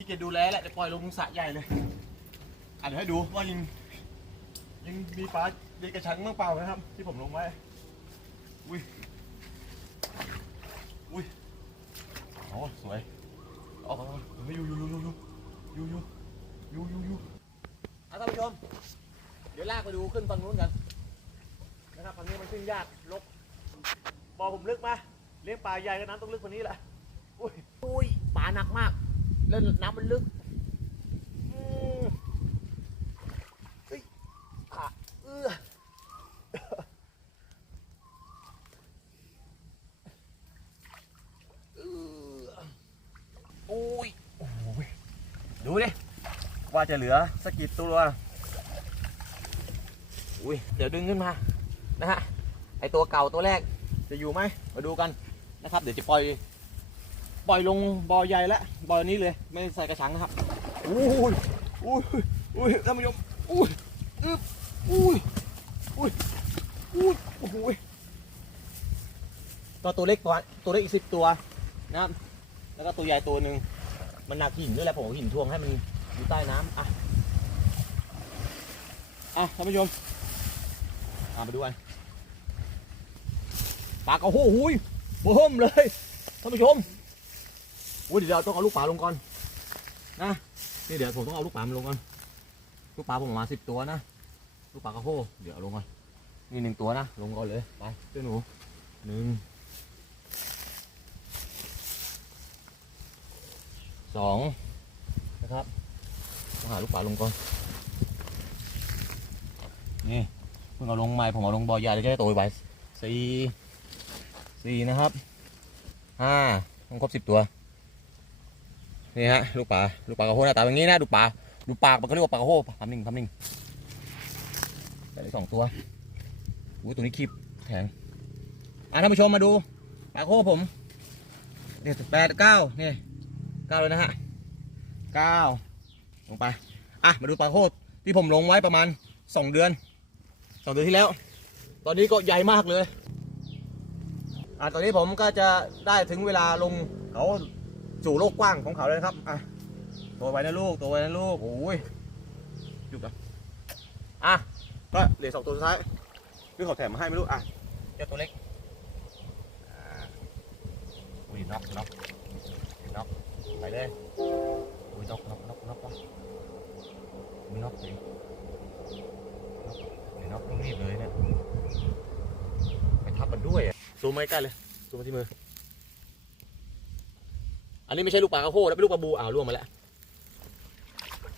ที่เกียจดูแลแหละจะปล่อยลงสระใหญ่เลยอะเดี๋ยวให้ดูว่ายังยังมีปลาเด็กกระชังบ้างเปล่านะครับ ที่ผมลงไว้อุ้ยอุ้ยโอ้สวยออกมาไม่อยู่อยู่อยู่อยู่อยู่อยู่อยู่อยู่อยู่อะท่านผู้ชมเดี๋ยวลากไปดูขึ้นฝั่งนู้นกันนะครับฝั่งนี้มันขึ้นยากลกบ่อผมลึกมาเลี้ยงปลาใหญ่ก็น้ำต้องลึกกว่านี้แหละอุ้ยอุ้ยปลาหนักมาก แล้วน้ำมันลึกอืมอะเอื้โอ้ยดูดิ ว่าจะเหลือสักกี่ตัว อุ้ย เดี๋ยวดึงขึ้นมา นะฮะ ไอตัวเก่าตัวแรกจะอยู่ไหม มาดูกันนะครับ เดี๋ยวจะปล่อย ปล่อยลงบ่อใหญ่แล้วบ่อนี้เลย ไม่ใส่กระชังนะครับอุ้ยอุ้ยอุ้ยท่านผู้ชมอุ้ยอึบอุ้ยอุ้ยอุ้ยโอ้โหยตัวตัวเล็กตัวตัวเล็กอีกสิบตัวนะครับแล้วก็ตัวใหญ่ตัวหนึ่งมันหนักหินด้วยแหละผมเอาหินทวงให้มันอยู่ใต้น้ำอะอะท่านผู้ชมอะมาดูกันปลากระโหหุยเบิ่มเลยท่านผู้ชม อุ้ยเดี๋ยวเราต้องเอาลูกปลาลงก่อนนะนี่เดี๋ยวผมต้องเอาลูกปลามาลงก่อนลูกปลาผมมาสิบตัวนะลูกปลากระโหเดี๋ยวเอาลงก่อนนี่หนึ่งตัวนะลงก่อนเลยไปเจ้าหนูหนึ่งสองนะครับต้องหาลูกปลาลงก่อนนี่เพิ่งเอาลงใหม่ผมเอาลงบ่อใหญ่จะได้โตไวสี่สี่นะครับห้าต้องครบสิบตัว นี่ฮะลูกปลาลูกปลากระโหหน้าตาแบบนี้นะดูปลาดูปากมันก็เรียกว่าปลากระโหทำหนิ่งทำหนิ่งได้สองตัวอุ้ยตัวนี้คลิปแข็งอะท่านผู้ชมมาดูปลากระโหผมเนี่ยแปดเก้านี่เก้าเลยนะฮะเก้าลงไปอะมาดูปลากระโหที่ผมลงไว้ประมาณสองเดือนสองเดือนที่แล้ว ตอนนี้ก็ใหญ่มากเลยอ่าตอนนี้ผมก็จะได้ถึงเวลาลงเขา สู่โลกกว้างของเขาเลยนะครับอะตัวไว้นะลูกตัวไว้นะลูกโอ้ยหยุดอะอะก็เหลือสองตัวสุดท้ายคือเขาแถมมาให้ไม่รู้อะเจ้าตัวเล็กอ่าอุ้ยน็อกน็อกน็อกไปเลยอุ้ยน็อกน็อกน็อกน็อกน็อกอุ้ยน็อกเลยเดี๋ยวน็อกต้องรีบเลยเนี่ยไปทับมันด้วยอะซูมมาใกล้เลยซูมมาที่มือ อันนี้ไม่ใช่ลูกปลากระโพดแล้วเป็นลูกปลาบูอ้าวล่วงมาแล้ว